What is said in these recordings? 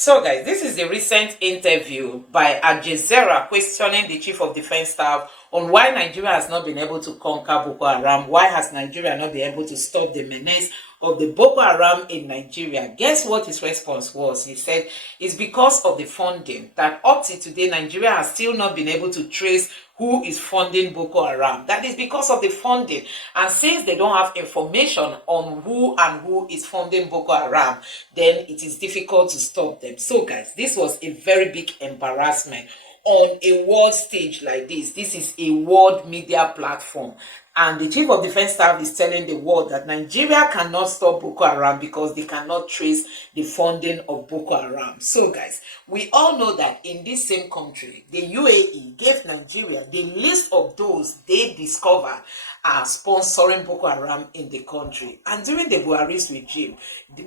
So guys, this is a recent interview by Aljezera questioning the Chief of Defense Staff on why Nigeria has not been able to conquer Boko Haram. Why has Nigeria not been able to stop the menace of the Boko Haram in Nigeria? Guess what his response was? He said it's because of the funding, that up to today Nigeria has still not been able to trace who is funding Boko Haram. That is because of the funding. And since they don't have information on who is funding Boko Haram, then it is difficult to stop them. So guys, this was a very big embarrassment on a world stage like this. This is a world media platform. And the Chief of Defense Staff is telling the world that Nigeria cannot stop Boko Haram because they cannot trace the funding of Boko Haram. So guys, we all know that in this same country, the UAE gave Nigeria the list of those they discovered are sponsoring Boko Haram in the country. And during the Buhari's regime,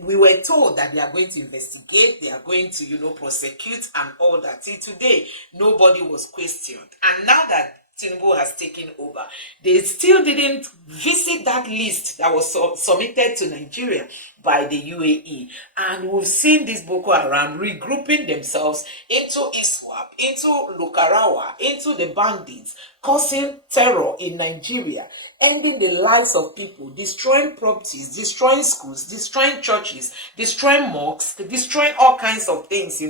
we were told that they are going to investigate, they are going to, prosecute and all that. Till today, nobody was questioned. And now that Tinubu has taken over, they still didn't visit that list that was submitted to Nigeria by the UAE. And we've seen this Boko Haram regrouping themselves into ISWAP, into Lukarawa, into the bandits, causing terror in Nigeria, ending the lives of people, destroying properties, destroying schools, destroying churches, destroying mosques, destroying all kinds of things,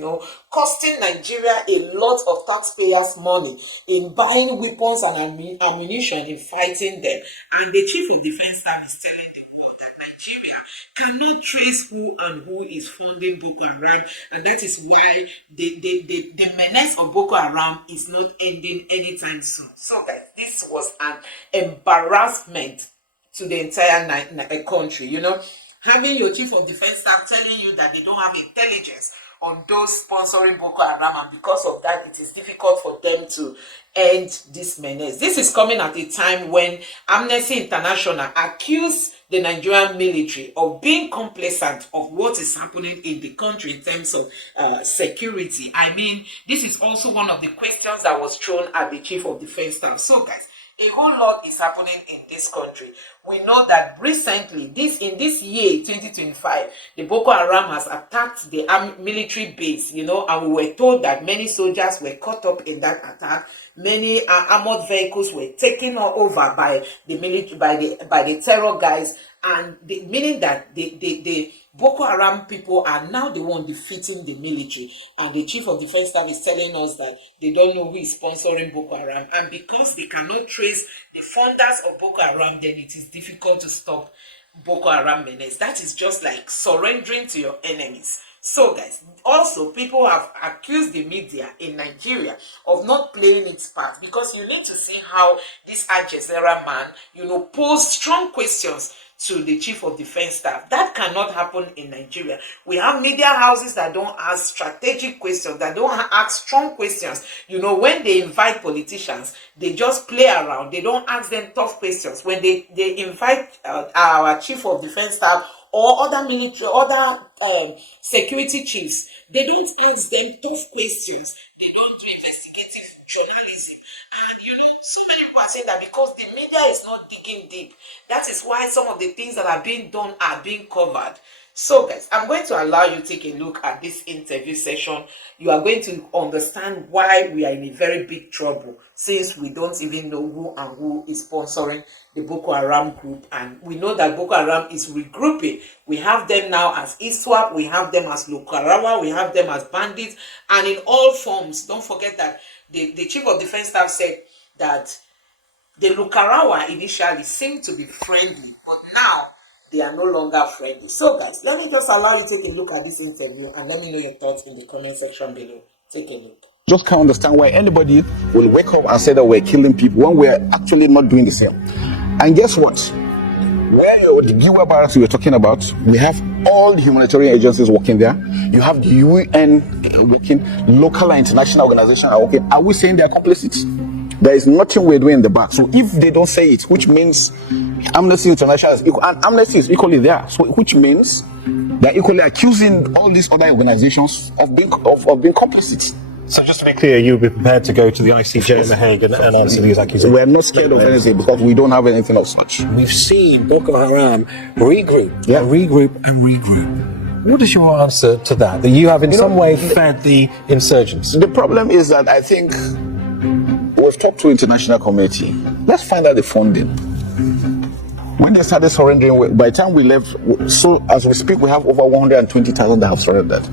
costing Nigeria a lot of taxpayers' money in buying weapons and ammunition, in fighting them. And the Chief of Defense Staff is telling the world that Nigeria cannot trace who is funding Boko Haram, and that is why the menace of Boko Haram is not ending anytime soon. So guys, this was an embarrassment to the entire country. Having your Chief of Defense Staff telling you that they don't have intelligence on those sponsoring Boko Haram, and because of that, it is difficult for them to end this menace. This is coming at a time when Amnesty International accused the Nigerian military of being complacent of what is happening in the country in terms of security. I mean, this is also one of the questions that was thrown at the Chief of Defense Staff. So guys, a whole lot is happening in this country. We know that recently, in this year 2025, the Boko Haram has attacked the military base, and we were told that many soldiers were caught up in that attack. Many armored vehicles were taken over by the military, by the terror guys, and meaning that the Boko Haram people are now the one defeating the military. And the Chief of Defense Staff is telling us that they don't know who is sponsoring Boko Haram, and because they cannot trace the funders of Boko Haram, then it is difficult to stop Boko Haram menace. That is just like surrendering to your enemies. So guys, also people have accused the media in Nigeria of not playing its part, because you need to see how this Aljezera man, posed strong questions to the Chief of Defense Staff. That cannot happen in Nigeria. We have media houses that don't ask strategic questions, that don't ask strong questions. When they invite politicians, they just play around. They don't ask them tough questions. When they invite our Chief of Defense Staff or other military, other security chiefs, they don't ask them tough questions. They don't do investigative journalism. So many people are saying that because the media is not digging deep, that is why some of the things that are being done are being covered. So guys, I'm going to allow you to take a look at this interview session. You are going to understand why we are in a very big trouble, since we don't even know who is sponsoring the Boko Haram group. And we know that Boko Haram is regrouping. We have them now as ISWAP, we have them as Lukarawa, we have them as bandits, and in all forms. Don't forget that the Chief of Defense Staff said that the Lukarawa initially seemed to be friendly, but now they are no longer friendly. So guys, let me just allow you to take a look at this interview and let me know your thoughts in the comment section below. Take a look. Just can't understand why anybody will wake up and say that we're killing people when we're actually not doing the same. And guess what? Where the Giwa barracks we were talking about, we have all the humanitarian agencies working there. You have the UN working, local and international organizations are working. Are we saying they're complicit? There is nothing we're doing in the back. So if they don't say it, which means Amnesty International is equal, and Amnesty is equally there. So which means they're equally accusing all these other organizations of being complicit. So just to be clear, you would be prepared to go to the ICJ in The Hague and answer these accusations? We're not scared of anything because we don't have anything of such. We've seen Boko Haram regroup, regroup. What is your answer to that? That you have in some way fed the insurgents? The problem is that I think we've talked to international community. Let's find out the funding. When they started surrendering, by the time we left, so as we speak, we have over 120,000 that have surrendered.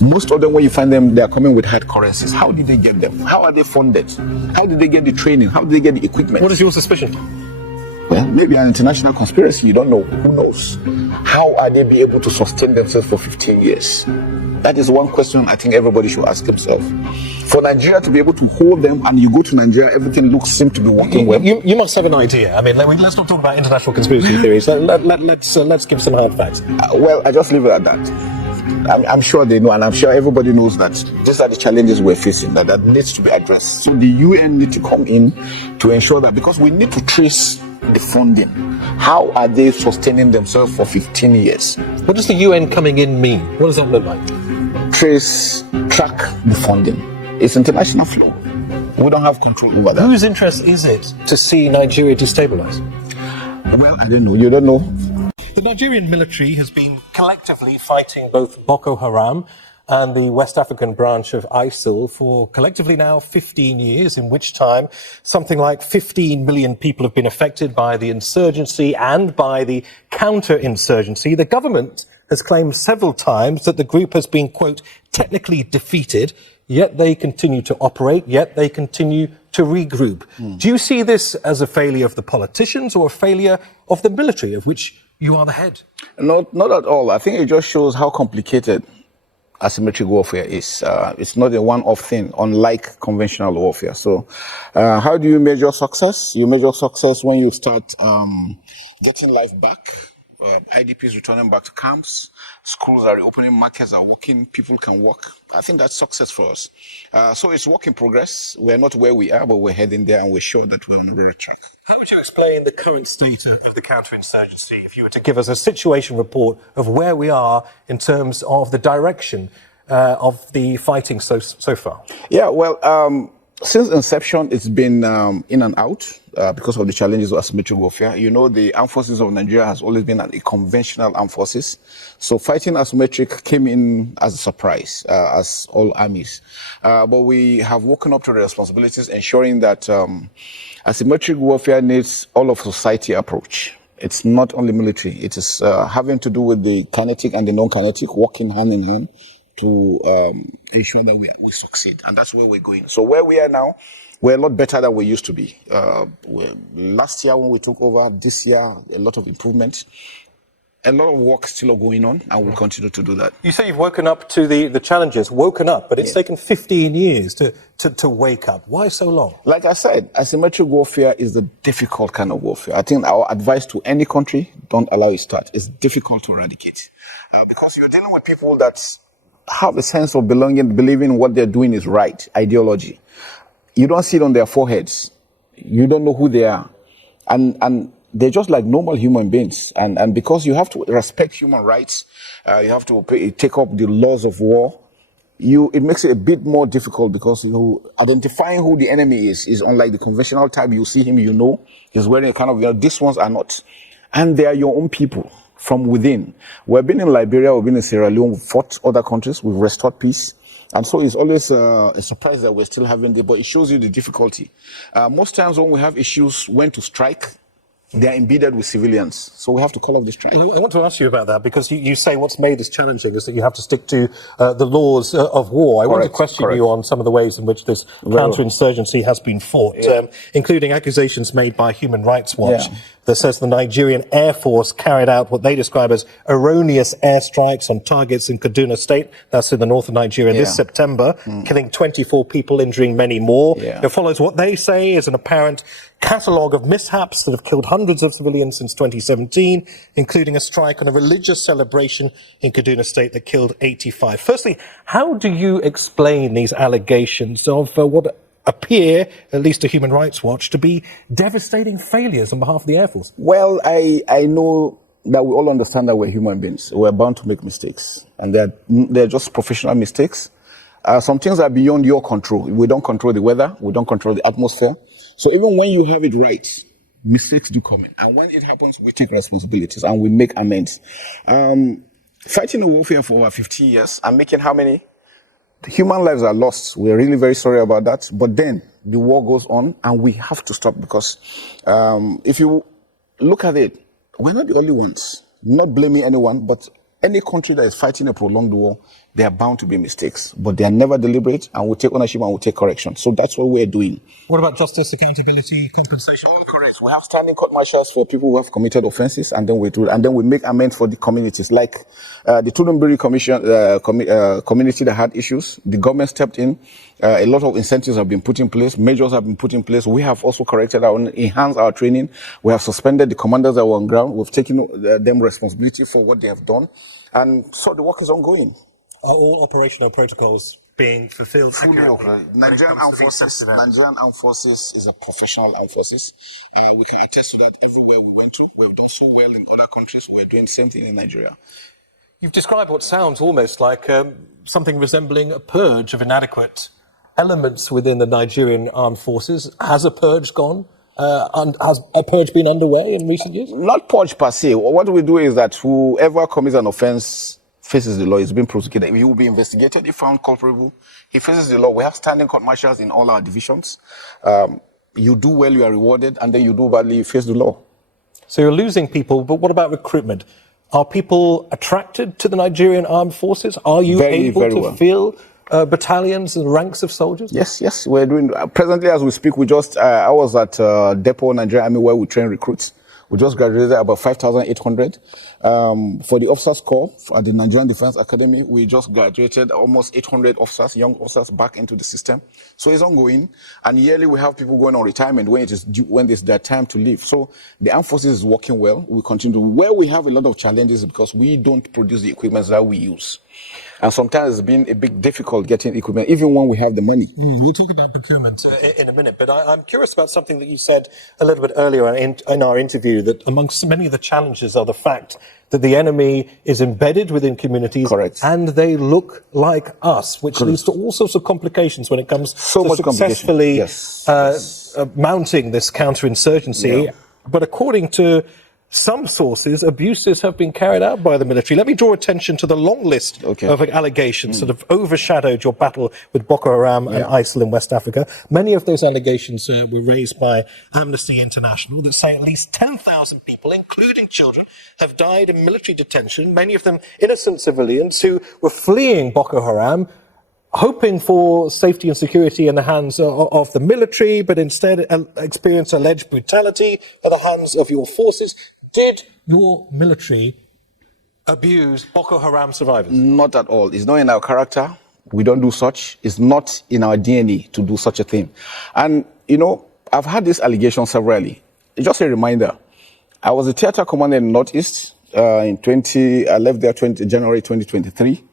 Most of them, when you find them, they are coming with hard currencies. How did they get them? How are they funded? How did they get the training? How did they get the equipment? What is your suspicion? Well, maybe an international conspiracy, you don't know. Who knows? How are they be able to sustain themselves for 15 years? That is one question I think everybody should ask himself. For Nigeria to be able to hold them, and you go to Nigeria, everything seems to be working well. You must have an idea. I mean, let's not talk about international conspiracy theories. Let's give some hard facts. Well, I just leave it at that. I'm sure they know, and I'm sure everybody knows that these are the challenges we're facing that needs to be addressed. So the UN need to come in to ensure that, because we need to trace the funding. How are they sustaining themselves for 15 years? What does the UN coming in mean? What does that look like? Track the funding. It's international flow. We don't have control over that. Whose interest is it to see Nigeria destabilized? Well, I don't know. You don't know. The Nigerian military has been collectively fighting both Boko Haram and the West African branch of ISIL for collectively now 15 years, in which time something like 15 million people have been affected by the insurgency and by the counter-insurgency. The government has claimed several times that the group has been, quote, technically defeated, yet they continue to operate, yet they continue to regroup. Do you see this as a failure of the politicians or a failure of the military, of which you are the head? Not at all. I think it just shows how complicated asymmetric warfare is. It's not a one-off thing, unlike conventional warfare. So how do you measure success? You measure success when you start getting life back. IDPs returning back to camps, schools are reopening, markets are working, people can work. I think that's success for us. So it's work in progress. We're not where we are, but we're heading there, and we're sure that we're on the right track. How would you explain the current state of the counterinsurgency if you were to give us a situation report of where we are in terms of the direction of the fighting so far? Yeah, well, since inception, it's been in and out because of the challenges of asymmetric warfare. You know, the armed forces of Nigeria has always been a conventional armed forces. So fighting asymmetric came in as a surprise, as all armies. But we have woken up to the responsibilities, ensuring that asymmetric warfare needs all of society approach. It's not only military. It is having to do with the kinetic and the non-kinetic, working hand in hand to ensure that we succeed. And that's where we're going. So where we are now, we're a lot better than we used to be. Last year when we took over, this year, a lot of improvement. A lot of work still going on, and we'll continue to do that. You say you've woken up to the challenges, woken up, but it's taken 15 years to wake up. Why so long? Like I said, asymmetric warfare is the difficult kind of warfare. I think our advice to any country, don't allow it to start. It's difficult to eradicate. Because you're dealing with people that have a sense of belonging, believing what they're doing is right, ideology. You don't see it on their foreheads. You don't know who they are. And they're just like normal human beings. And because you have to respect human rights, you have to take up the laws of war, it makes it a bit more difficult because identifying who the enemy is unlike the conventional type. You see him, you know, he's wearing a kind of, these ones are not. And they are your own people from within. We've been in Liberia, we've been in Sierra Leone, we've fought other countries, we've restored peace. And so it's always a surprise that we're still having it, but it shows you the difficulty. Most times when we have issues, when to strike, they are embedded with civilians. So we have to call off the strike. I want to ask you about that because you say what's made this challenging is that you have to stick to the laws of war. I want to question you on some of the ways in which this counterinsurgency has been fought, including accusations made by Human Rights Watch that says the Nigerian Air Force carried out what they describe as erroneous airstrikes on targets in Kaduna State, that's in the north of Nigeria, this September, killing 24 people, injuring many more. It follows what they say is an apparent catalogue of mishaps that have killed hundreds of civilians since 2017, including a strike on a religious celebration in Kaduna State that killed 85. Firstly, how do you explain these allegations of what appear, at least to Human Rights Watch, to be devastating failures on behalf of the Air Force? Well, I know that we all understand that we're human beings. We're bound to make mistakes, and they're just professional mistakes. Some things are beyond your control. We don't control the weather. We don't control the atmosphere. So even when you have it right, mistakes do come in. And when it happens, we take responsibilities and we make amends. fighting a warfare for over 15 years and making how many? Human lives are lost. We're really very sorry about that. But then the war goes on and we have to stop because if you look at it, we're not the only ones. Not blaming anyone, but any country that is fighting a prolonged war, there are bound to be mistakes, but they are never deliberate, and we'll take ownership and we'll take correction. So that's what we're doing. What about justice, accountability, compensation? All correct. We have standing court martials for people who have committed offences, and then we make amends for the communities. Like the Tudunbiri community that had issues, the government stepped in. A lot of incentives have been put in place. Measures have been put in place. We have also enhanced our training. We have suspended the commanders that were on ground. We've taken them responsibility for what they have done, and so the work is ongoing. Are all operational protocols being fulfilled? Nigerian Armed Forces is a professional armed forces. We can attest to that everywhere we went to. We've done so well in other countries. We're doing the same thing in Nigeria. You've described what sounds almost like something resembling a purge of inadequate elements within the Nigerian armed forces. Has a purge gone? Has a purge been underway in recent years? Not purge per se. What we do is that whoever commits an offense faces the law, is being prosecuted. He will be investigated if found culpable. He faces the law. We have standing court martials in all our divisions. You do well, you are rewarded, and then you do badly, you face the law. So you're losing people, but what about recruitment? Are people attracted to the Nigerian armed forces? Are you able to fill battalions and ranks of soldiers? Yes, we're doing. Presently, as we speak, I was at Depot Nigerian Army where we train recruits. We just graduated about 5,800. For the officers corps at the Nigerian Defense Academy, we just graduated almost 800 officers, young officers, back into the system. So it's ongoing. And yearly we have people going on retirement when it's their time to leave. So the armed forces is working well. We continue. Where we have a lot of challenges because we don't produce the equipment that we use. And sometimes it's been a bit difficult getting equipment, even when we have the money. We'll talk about procurement in a minute, but I'm curious about something that you said a little bit earlier in our interview, that amongst many of the challenges are the fact that the enemy is embedded within communities. Correct. And they look like us, which leads to all sorts of complications when it comes to successfully mounting this counterinsurgency. Yeah. But according to some sources, abuses have been carried out by the military. Let me draw attention to the long list of allegations that have overshadowed your battle with Boko Haram and ISIL in West Africa. Many of those allegations were raised by Amnesty International that say at least 10,000 people, including children, have died in military detention, many of them innocent civilians who were fleeing Boko Haram, hoping for safety and security in the hands of the military, but instead experience alleged brutality at the hands of your forces. Did your military abuse Boko Haram survivors? Not at all. It's not in our character. We don't do such. It's not in our DNA to do such a thing. And, I've had this allegation severally. Just a reminder, I was a theater commander in Northeast. I left there January 2023.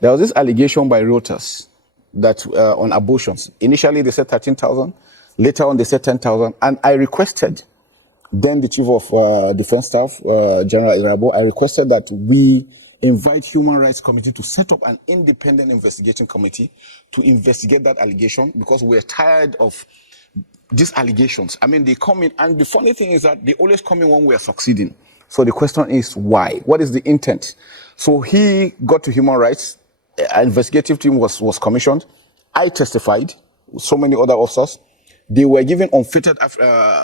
There was this allegation by Reuters that on abortions. Initially, they said 13,000. Later on, they said 10,000. And I requested, then the Chief of Defense Staff, General Irabo, I requested that we invite Human Rights Committee to set up an independent investigating committee to investigate that allegation because we're tired of these allegations. I mean, they come in, and the funny thing is that they always come in when we are succeeding. So the question is why? What is the intent? So he got to Human Rights. An investigative team was commissioned. I testified with so many other officers. They were given unfettered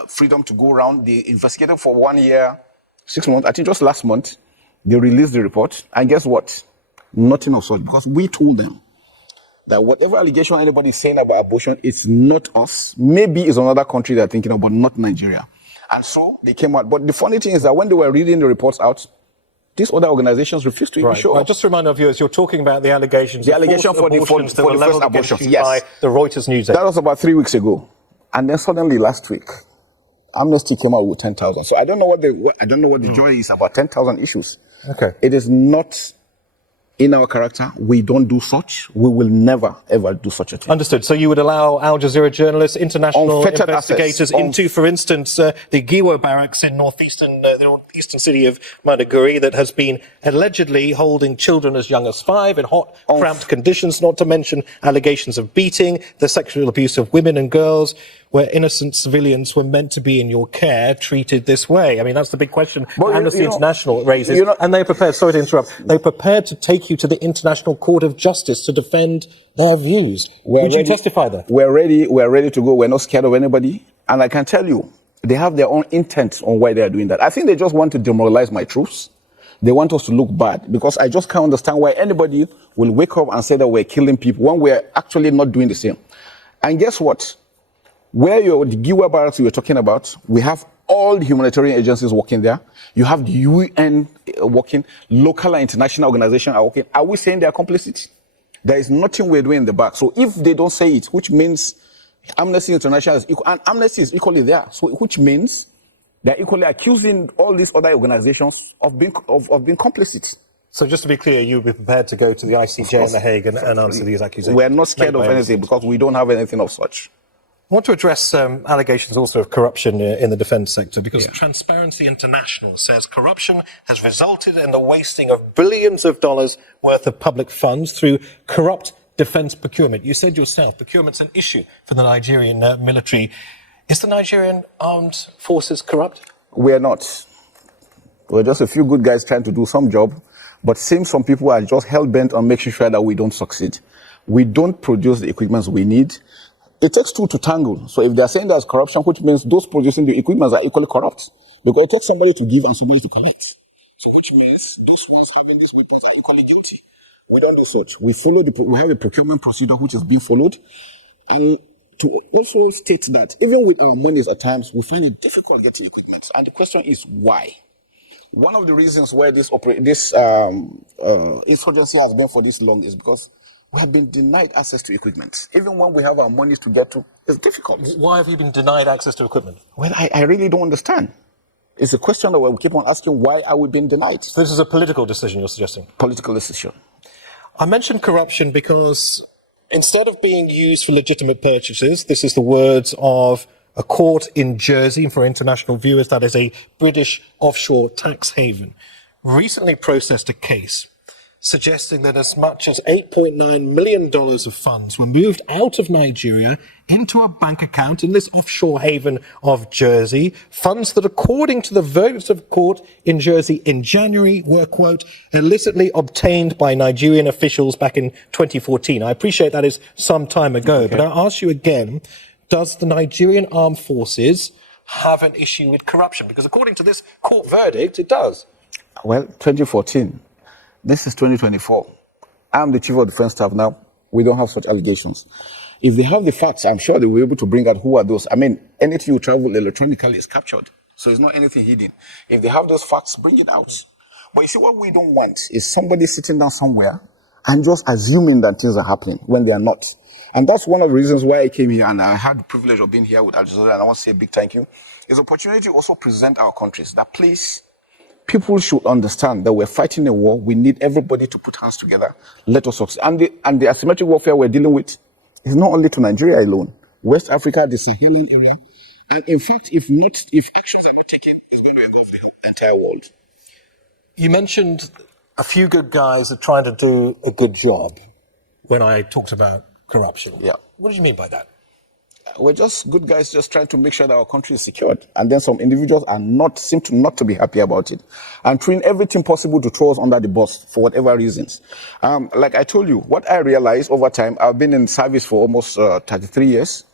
freedom to go around. They investigated for 1 year, 6 months. I think just last month, they released the report. And guess what? Nothing of such, because we told them that whatever allegation anybody is saying about abortion, it's not us. Maybe it's another country they're thinking of, but not Nigeria. And so they came out. But the funny thing is that when they were reading the reports out, these other organizations refused to even show up. Just to remind our viewers, you're talking about the allegations. The allegation for the first abortions, yes. By the Reuters news. That was about 3 weeks ago. And then suddenly last week, Amnesty came out with 10,000. So I don't know what the joy is about 10,000 issues. Okay. It is not in our character, we don't do such. We will never, ever do such a thing. Understood. So you would allow Al Jazeera journalists, international Unfettered investigators access. into, for instance, the Giwa barracks in the northeastern city of Maiduguri that has been allegedly holding children as young as 5 in hot, cramped conditions, not to mention allegations of beating, the sexual abuse of women and girls, where innocent civilians were meant to be in your care treated this way? I mean, that's the big question Amnesty International raises. And they're prepared, sorry to interrupt, they're prepared to take you to the International Court of Justice to defend their views. Would you testify there? We're ready to go. We're not scared of anybody. And I can tell you, they have their own intent on why they are doing that. I think they just want to demoralize my troops. They want us to look bad, because I just can't understand why anybody will wake up and say that we're killing people when we're actually not doing the same. And guess what? Where the Giwa barracks you were talking about, we have all the humanitarian agencies working there. You have the UN working, local and international organizations are working. Are we saying they are complicit? There is nothing we're doing in the back. So if they don't say it, which means Amnesty International is equal, and Amnesty is equally there, so which means they're equally accusing all these other organizations of being complicit. So just to be clear, you would be prepared to go to the ICJ in The Hague and answer these accusations? We're not scared of anything, because we don't have anything of such. I want to address allegations also of corruption in the defence sector, because Transparency International says corruption has resulted in the wasting of billions of dollars worth of public funds through corrupt defence procurement. You said yourself, procurement's an issue for the Nigerian military. Is the Nigerian armed forces corrupt? We are not. We're just a few good guys trying to do some job, but seems some people are just hell-bent on making sure that we don't succeed. We don't produce the equipment we need. It takes two to tangle. So if they're saying there's corruption, which means those producing the equipment are equally corrupt. Because it takes somebody to give and somebody to collect. So which means those ones having these weapons are equally guilty. We don't do such. We have a procurement procedure which is being followed. And to also state that even with our monies at times, we find it difficult getting equipment. And the question is why? One of the reasons why this insurgency has been for this long is because we have been denied access to equipment. Even when we have our monies to get to, it's difficult. Why have you been denied access to equipment? Well, I really don't understand. It's a question that we keep on asking, why are we being denied? So this is a political decision you're suggesting? Political decision. I mentioned corruption because instead of being used for legitimate purchases, this is the words of a court in Jersey, for international viewers, that is a British offshore tax haven, recently processed a case suggesting that as much as $8.9 million of funds were moved out of Nigeria into a bank account in this offshore haven of Jersey, funds that, according to the verdicts of court in Jersey in January, were, quote, illicitly obtained by Nigerian officials back in 2014. I appreciate that is some time ago, but I ask you again, does the Nigerian armed forces have an issue with corruption? Because according to this court verdict, it does. Well, 2014. This is 2024. I'm the Chief of Defense Staff now. We don't have such allegations. If they have the facts, I'm sure they will be able to bring out who are those. I mean, anything you travel electronically is captured. So it's not anything hidden. If they have those facts, bring it out. But you see, what we don't want is somebody sitting down somewhere and just assuming that things are happening when they are not. And that's one of the reasons why I came here, and I had the privilege of being here with Aljezera, and I want to say a big thank you. It's an opportunity to also present our countries that, please, people should understand that we're fighting a war. We need everybody to put hands together. Let us succeed. And the asymmetric warfare we're dealing with is not only to Nigeria alone. West Africa, the Sahelian area. And in fact, if actions are not taken, it's going to engulf the entire world. You mentioned a few good guys are trying to do a good job when I talked about corruption. Yeah. What did you mean by that? We're just good guys just trying to make sure that our country is secured. And then some individuals seem not to be happy about it. And trying everything possible to throw us under the bus for whatever reasons. Like I told you, what I realized over time, I've been in service for almost 33 years.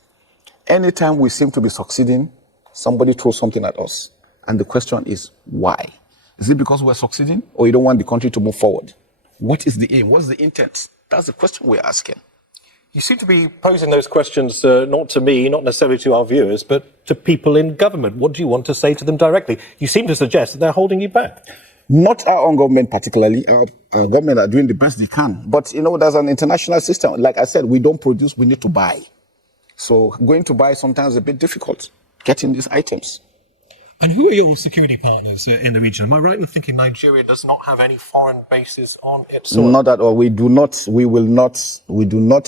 Anytime we seem to be succeeding, somebody throws something at us. And the question is, why? Is it because we're succeeding, or you don't want the country to move forward? What is the aim? What's the intent? That's the question we're asking. You seem to be posing those questions not to me, not necessarily to our viewers, but to people in government. What do you want to say to them directly? You seem to suggest that they're holding you back. Not our own government particularly. Our government are doing the best they can. But, there's an international system. Like I said, we don't produce, we need to buy. So going to buy sometimes is a bit difficult, getting these items. And who are your security partners in the region? Am I right in thinking Nigeria does not have any foreign bases on its soil? Not at all. We do not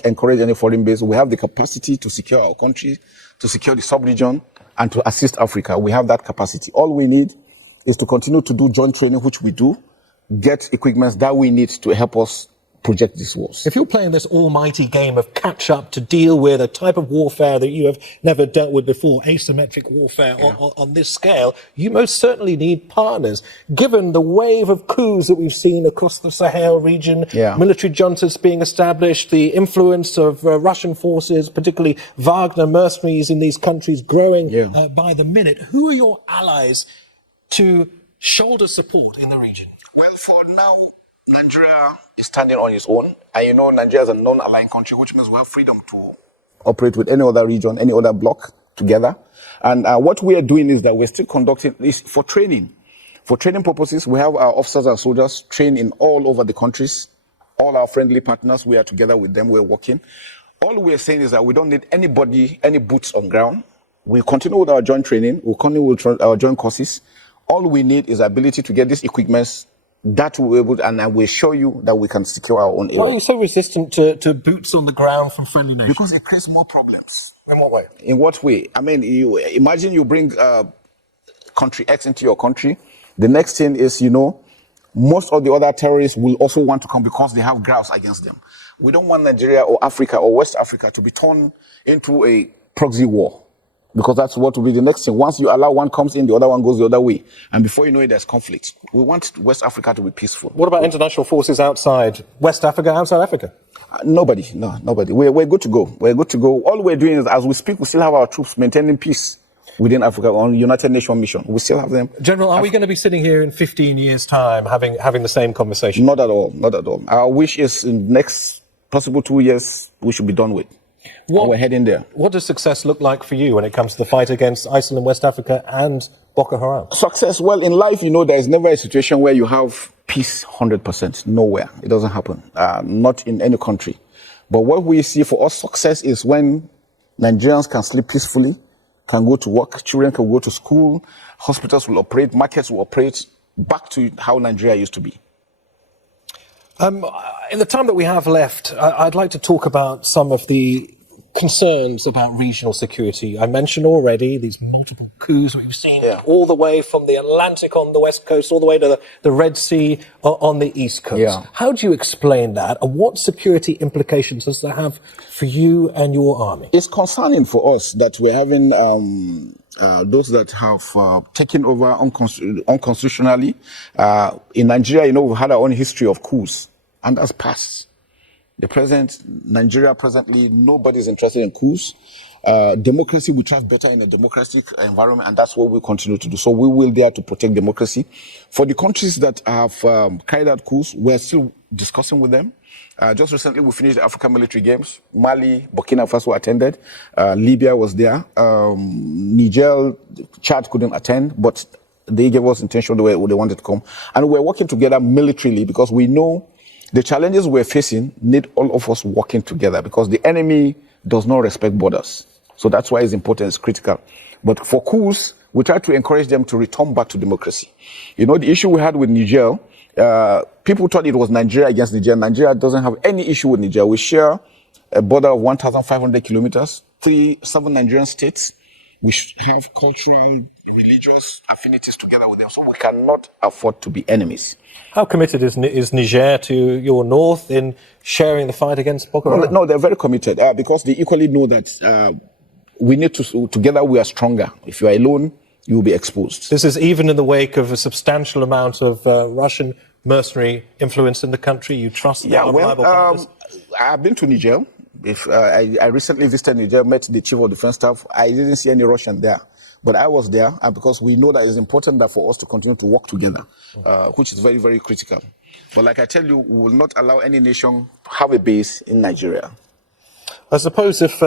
encourage any foreign base. We have the capacity to secure our country, to secure the sub-region, and to assist Africa. We have that capacity. All we need is to continue to do joint training, which we do, get equipment that we need to help us project these wars. If you're playing this almighty game of catch up to deal with a type of warfare that you have never dealt with before, asymmetric warfare on this scale, you most certainly need partners. Given the wave of coups that we've seen across the Sahel region, military juntas being established, the influence of Russian forces, particularly Wagner mercenaries in these countries growing by the minute, who are your allies to shoulder support in the region? Well, for now, Nigeria is standing on its own. And you know, Nigeria is a non-aligned country, which means we have freedom to operate with any other region, any other bloc together. And what we are doing is that we're still conducting this for training. For training purposes, we have our officers and soldiers trained in all over the countries. All our friendly partners, we are together with them, we're working. All we're saying is that we don't need anybody, any boots on ground. We'll continue with our joint training, we'll continue with our joint courses. All we need is ability to get these equipments that we'll be able to, and I will show you that we can secure our own area. Why are you so resistant to boots on the ground from friendly nations? Because it creates more problems. In what way? In what way? I mean, you imagine you bring country X into your country. The next thing is, you know, most of the other terrorists will also want to come because they have grounds against them. We don't want Nigeria or Africa or West Africa to be turned into a proxy war. Because that's what will be the next thing. Once you allow one comes in, the other one goes the other way. And before you know it, there's conflict. We want West Africa to be peaceful. What about international forces outside West Africa, outside Africa? Nobody. We're good to go. We're good to go. All we're doing is, as we speak, we still have our troops maintaining peace within Africa on United Nations mission. We still have them. General, are we going to be sitting here in 15 years' time having the same conversation? Not at all. Not at all. Our wish is in the next possible 2 years, we should be done with. We're heading there. What does success look like for you when it comes to the fight against ISIL in West Africa and Boko Haram? Success, well, in life, you know, there is never a situation where you have peace 100%. Nowhere. It doesn't happen. Not in any country. But what we see for us, success is when Nigerians can sleep peacefully, can go to work, children can go to school, hospitals will operate, markets will operate back to how Nigeria used to be. In the time that we have left, I'd like to talk about some of the concerns about regional security. I mentioned already these multiple coups we've seen all the way from the Atlantic on the west coast, all the way to the Red Sea on the east coast. How do you explain that, and what security implications does that have for you and your army? It's concerning for us that we're having those that have taken over unconstitutionally. In Nigeria, you know, we've had our own history of coups, and that's passed. Nigeria presently, nobody's interested in coups. Democracy, we thrive better in a democratic environment, and that's what we continue to do. So we will be there to protect democracy. For the countries that have carried out coups, we're still discussing with them. Just recently, we finished the African military games. Mali, Burkina Faso attended. Libya was there. Niger, Chad couldn't attend, but they gave us intention they wanted to come. And we're working together militarily because we know the challenges we're facing need all of us working together because the enemy does not respect borders. So that's why it's important, it's critical. But for coups, we try to encourage them to return back to democracy. You know, the issue we had with Niger, people thought it was Nigeria against Niger. Nigeria doesn't have any issue with Niger. We share a border of 1,500 kilometers, 7 Nigerian states. We have cultural, religious affinities together with them, so we cannot afford to be enemies. How committed is Niger to your north in sharing the fight against Boko Haram? No, they're very committed because they equally know that we need to, together we are stronger. If you are alone, you will be exposed. This is even in the wake of a substantial amount of Russian mercenary influence in the country. You trust the reliable partners? I've been to Niger. I recently visited Niger, met the chief of defense staff. I didn't see any Russian there. But I was there because we know that it's important that for us to continue to work together, which is very, very critical. But like I tell you, we will not allow any nation to have a base in Nigeria. I suppose if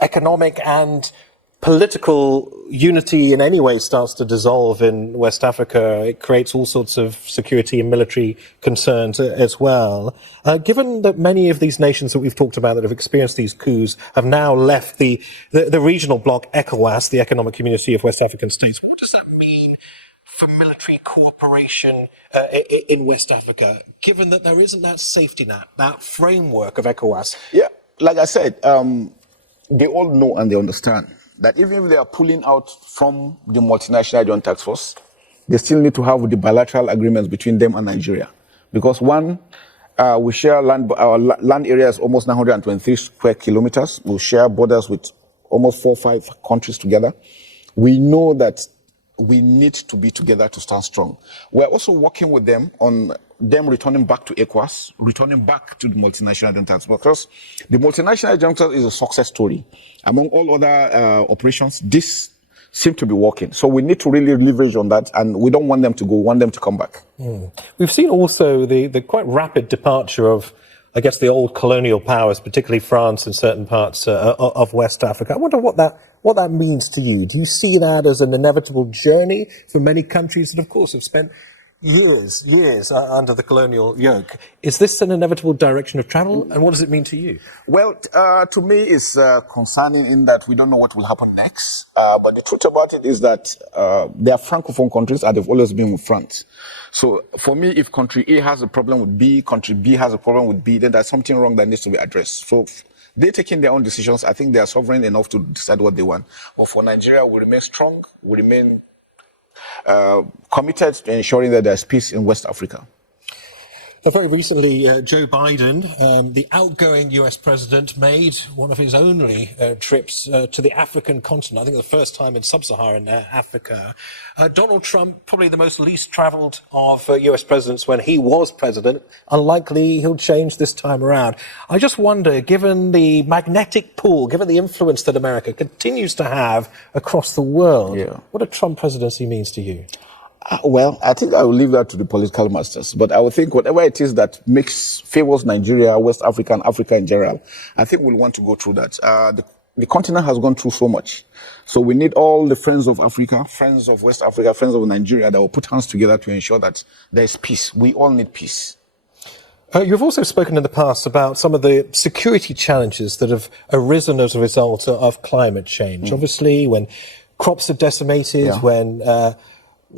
economic and political unity in any way starts to dissolve in West Africa, it creates all sorts of security and military concerns as well. Given that many of these nations that we've talked about that have experienced these coups have now left the regional bloc ECOWAS, the Economic Community of West African States, what does that mean for military cooperation in West Africa, given that there isn't that safety net, that framework of ECOWAS? Yeah, like I said, they all know and they understand that even if they are pulling out from the multinational joint task force, they still need to have the bilateral agreements between them and Nigeria. Because one, we share land, our land area is almost 923 square kilometers. We share borders with almost 4 or 5 countries together. We know that we need to be together to stand strong. We're also working with them on them returning back to ECOWAS, returning back to the multinational joint task force, because the multinational joint task force is a success story. Among all other operations, this seems to be working. So we need to really leverage on that, and we don't want them to go, we want them to come back. We've seen also the quite rapid departure of, I guess, the old colonial powers, particularly France and certain parts of West Africa. I wonder what that means to you. Do you see that as an inevitable journey for many countries that, of course, have spent years under the colonial yoke? Is this an inevitable direction of travel, and what does it mean to you? Well, to me, it's concerning in that we don't know what will happen next. But the truth about it is that they are francophone countries, and they've always been with France. So for me, if country A has a problem with B, country B has a problem with B, then there's something wrong that needs to be addressed. So they're taking their own decisions. I think they are sovereign enough to decide what they want. But for Nigeria, we remain strong. We remain committed to ensuring that there's peace in West Africa. Very recently, Joe Biden, the outgoing US president, made one of his only trips to the African continent, I think the first time in sub-Saharan Africa. Donald Trump, probably the most least traveled of US presidents when he was president. Unlikely he'll change this time around. I just wonder, given the magnetic pull, given the influence that America continues to have across the world, what a Trump presidency means to you. Well, I think I will leave that to the political masters. But I would think whatever it is that favors Nigeria, West Africa, and Africa in general, I think we'll want to go through that. The continent has gone through so much. So we need all the friends of Africa, friends of West Africa, friends of Nigeria that will put hands together to ensure that there's peace. We all need peace. You've also spoken in the past about some of the security challenges that have arisen as a result of climate change. Obviously, when crops are decimated, when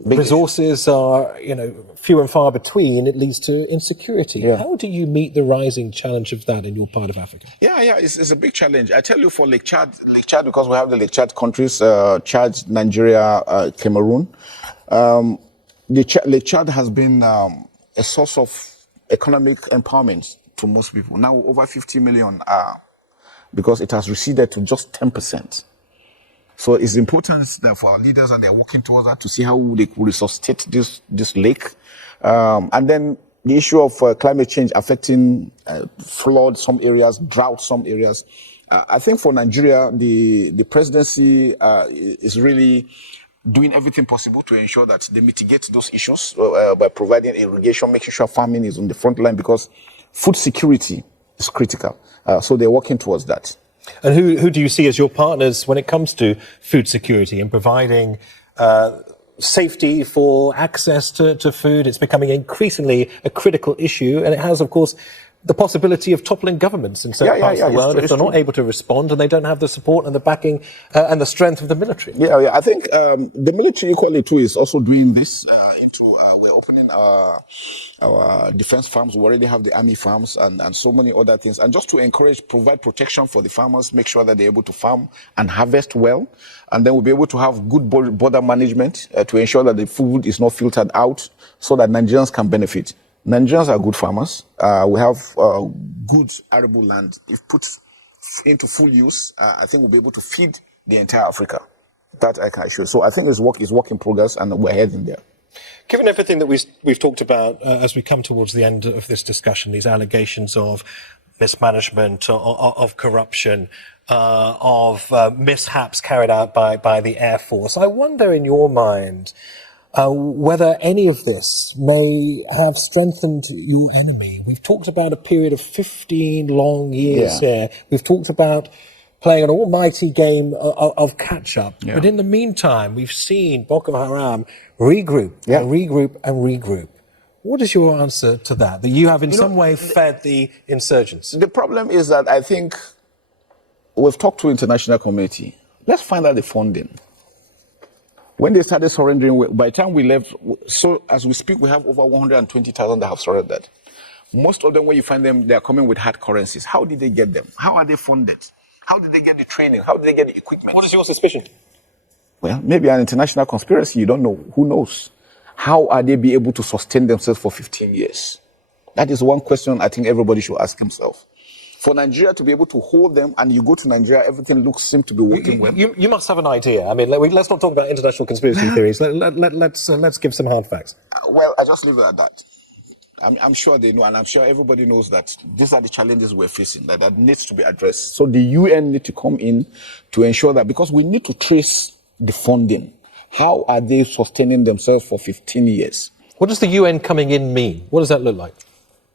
resources are, few and far between, it leads to insecurity. How do you meet the rising challenge of that in your part of Africa? It's a big challenge. I tell you, for Lake Chad, because we have the Lake Chad countries, Chad, Nigeria, Cameroon. Lake Chad has been a source of economic empowerment to most people. Now over 50 million because it has receded to just 10%. So it's important that for our leaders, and they're working towards that, to see how they could resuscitate this lake. And then the issue of climate change affecting flood some areas, drought some areas. I think for Nigeria, the presidency is really doing everything possible to ensure that they mitigate those issues by providing irrigation, making sure farming is on the front line, because food security is critical. So they're working towards that. And who do you see as your partners when it comes to food security and providing safety for access to food? It's becoming increasingly a critical issue, and it has, of course, the possibility of toppling governments in certain parts of the world if they're not able to respond and they don't have the support and the backing and the strength of the military. I think the military equally too is also doing this. We're opening our defense farms. We already have the army farms and so many other things. And just to provide protection for the farmers, make sure that they're able to farm and harvest well. And then we'll be able to have good border management to ensure that the food is not filtered out so that Nigerians can benefit. Nigerians are good farmers. We have good arable land. If put into full use, I think we'll be able to feed the entire Africa. That I can assure. So I think it's work in progress, and we're heading there. Given everything that we've talked about as we come towards the end of this discussion, these allegations of mismanagement, of corruption, of mishaps carried out by the Air Force, I wonder in your mind whether any of this may have strengthened your enemy. We've talked about a period of 15 long years here. We've talked about playing an almighty game of catch-up. Yeah. But in the meantime, we've seen Boko Haram regroup and regroup and regroup. What is your answer to that? That you have in some way fed the insurgents? The problem is that I think we've talked to international community. Let's find out the funding. When they started surrendering, by the time we left, so as we speak, we have over 120,000 that have surrendered. Most of them, when you find them, they are coming with hard currencies. How did they get them? How are they funded? How did they get the training? How did they get the equipment? What is your suspicion? Well, maybe an international conspiracy. You don't know. Who knows? How are they be able to sustain themselves for 15 years? That is one question I think everybody should ask himself. For Nigeria to be able to hold them, and you go to Nigeria, everything seems to be working well. You must have an idea. I mean, let's not talk about international conspiracy theories. Let's give some hard facts. Well, I just leave it at that. I'm sure they know, and I'm sure everybody knows that these are the challenges we're facing, that needs to be addressed. So the UN need to come in to ensure that, because we need to trace the funding. How are they sustaining themselves for 15 years? What does the UN coming in mean? What does that look like?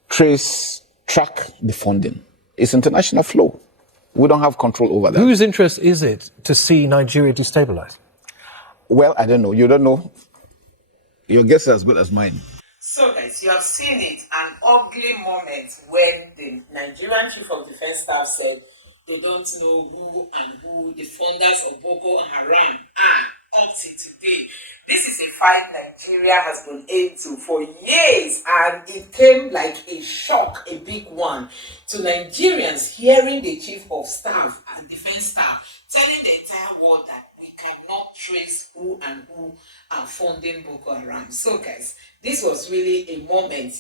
Track the funding. It's international flow. We don't have control over that. Whose interest is it to see Nigeria destabilize? Well, I don't know. You don't know. Your guess is as good as mine. So guys, you have seen it, an ugly moment when the Nigerian Chief of Defence Staff said they don't know who the funders of Boko Haram are up to today. This is a fight Nigeria has been into for years, and it came like a shock, a big one, to Nigerians hearing the Chief of Staff and Defence Staff telling the entire world that we cannot trace who are funding Boko Haram. So guys, this was really a moment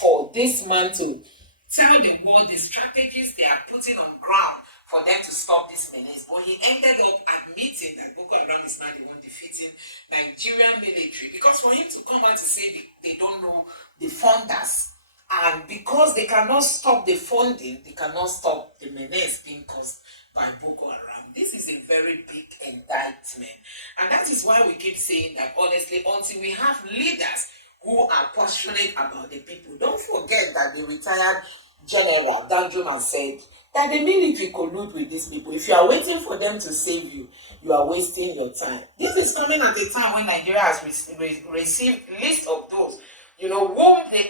for this man to tell the world the strategies they are putting on ground for them to stop this menace. But he ended up admitting that Boko Haram is not the one defeating Nigerian military, because for him to come out to say they don't know the funders, and because they cannot stop the funding, they cannot stop the menace being caused by Boko Haram. This is a very big indictment, and that is why we keep saying that, honestly, until we have leaders who are passionate about the people. Don't forget that the retired General Danjuma said that the military collude with these people. If you are waiting for them to save you, you are wasting your time. This is coming at a time when Nigeria has received list of those, whom the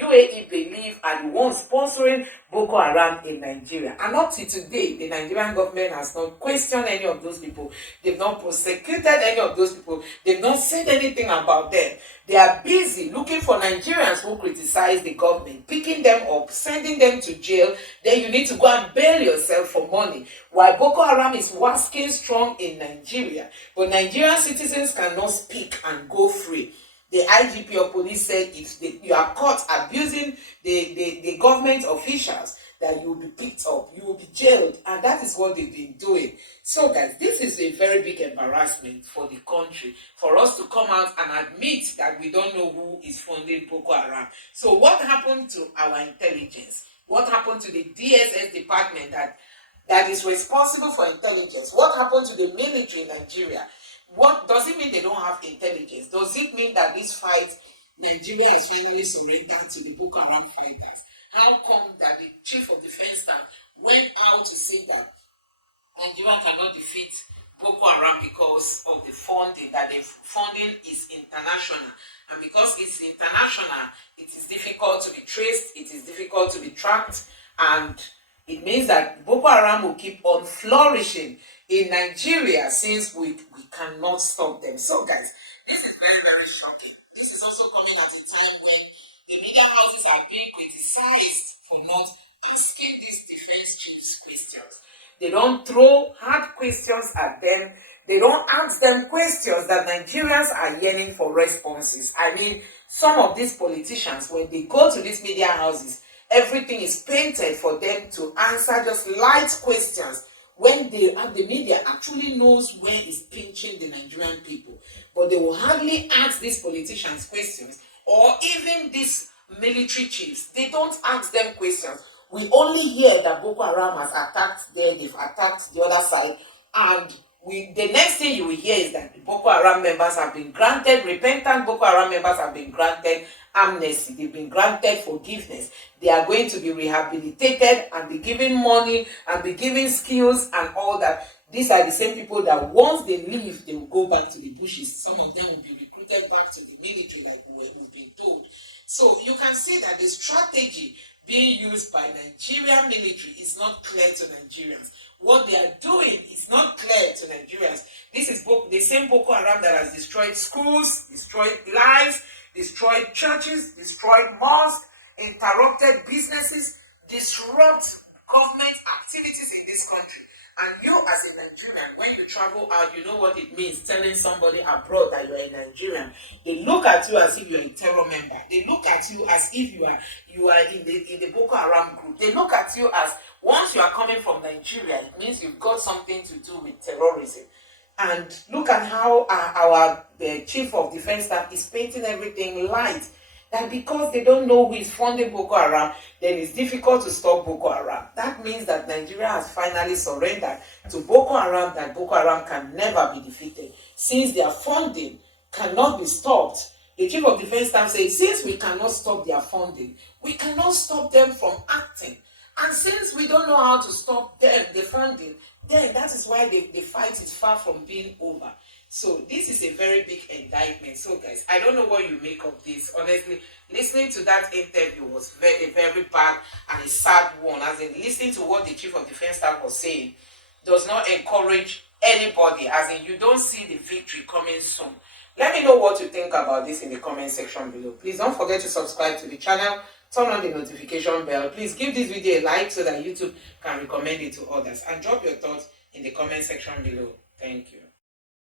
UAE believe are the ones sponsoring Boko Haram in Nigeria. And up to today, the Nigerian government has not questioned any of those people. They've not prosecuted any of those people. They've not said anything about them. They are busy looking for Nigerians who criticize the government, picking them up, sending them to jail. Then you need to go and bail yourself for money. While Boko Haram is wasking strong in Nigeria, but Nigerian citizens cannot speak and go free. The IGP of police said if you are caught abusing the government officials, that you will be picked up, you will be jailed, and that is what they've been doing. So guys, this is a very big embarrassment for the country, for us to come out and admit that we don't know who is funding Boko Haram. So what happened to our intelligence? What happened to the DSS department that is responsible for intelligence? What happened to the military in Nigeria? What does it mean they don't have intelligence? Does it mean that this fight, Nigeria has finally surrendered to the Boko Haram fighters? How come that the Chief of Defence Staff went out to say that Nigeria cannot defeat Boko Haram because of the funding, that the funding is international? And because it's international, it is difficult to be traced, it is difficult to be tracked, and it means that Boko Haram will keep on flourishing in Nigeria since we cannot stop them. So guys, this is very, very shocking. This is also coming at a time when the media houses are being criticized for not asking these defense chiefs questions. They don't throw hard questions at them. They don't ask them questions that Nigerians are yearning for responses. I mean, some of these politicians, when they go to these media houses, everything is painted for them to answer just light questions, when the media actually knows where is pinching the Nigerian people. But they will hardly ask these politicians questions, or even these military chiefs. They don't ask them questions. We only hear that Boko Haram has attacked there, they've attacked the other side, and The next thing you will hear is that the Boko Haram members have been granted, repentant Boko Haram members have been granted amnesty, they've been granted forgiveness. They are going to be rehabilitated and be given money and be given skills and all that. These are the same people that once they leave, they will go back to the bushes. Some of them will be recruited back to the military like we've been told. So you can see that the strategy being used by Nigerian military is not clear to Nigerians. What they are doing is not clear to Nigerians. This is the same Boko Haram that has destroyed schools, destroyed lives, destroyed churches, destroyed mosques, interrupted businesses, disrupt government activities in this country. And you as a Nigerian, when you travel out, you know what it means telling somebody abroad that you are a Nigerian. They look at you as if you are a terror member. They look at you as if you are in the Boko Haram group. They look at you as, once you are coming from Nigeria, it means you've got something to do with terrorism. And look at how our chief of defense staff is painting everything light. That because they don't know who is funding Boko Haram, then it's difficult to stop Boko Haram. That means that Nigeria has finally surrendered to Boko Haram, that Boko Haram can never be defeated. Since their funding cannot be stopped, the chief of defense staff says, since we cannot stop their funding, we cannot stop them from acting. And since we don't know how to stop them, the funding, then that is why the fight is far from being over. So this is a very big indictment. So guys, I don't know what you make of this. Honestly, listening to that interview was a very bad and a sad one. As in, listening to what the chief of defense staff was saying does not encourage anybody. As in, you don't see the victory coming soon. Let me know what you think about this in the comment section below. Please don't forget to subscribe to the channel. Turn on the notification bell. Please give this video a like so that YouTube can recommend it to others. And drop your thoughts in the comment section below. Thank you.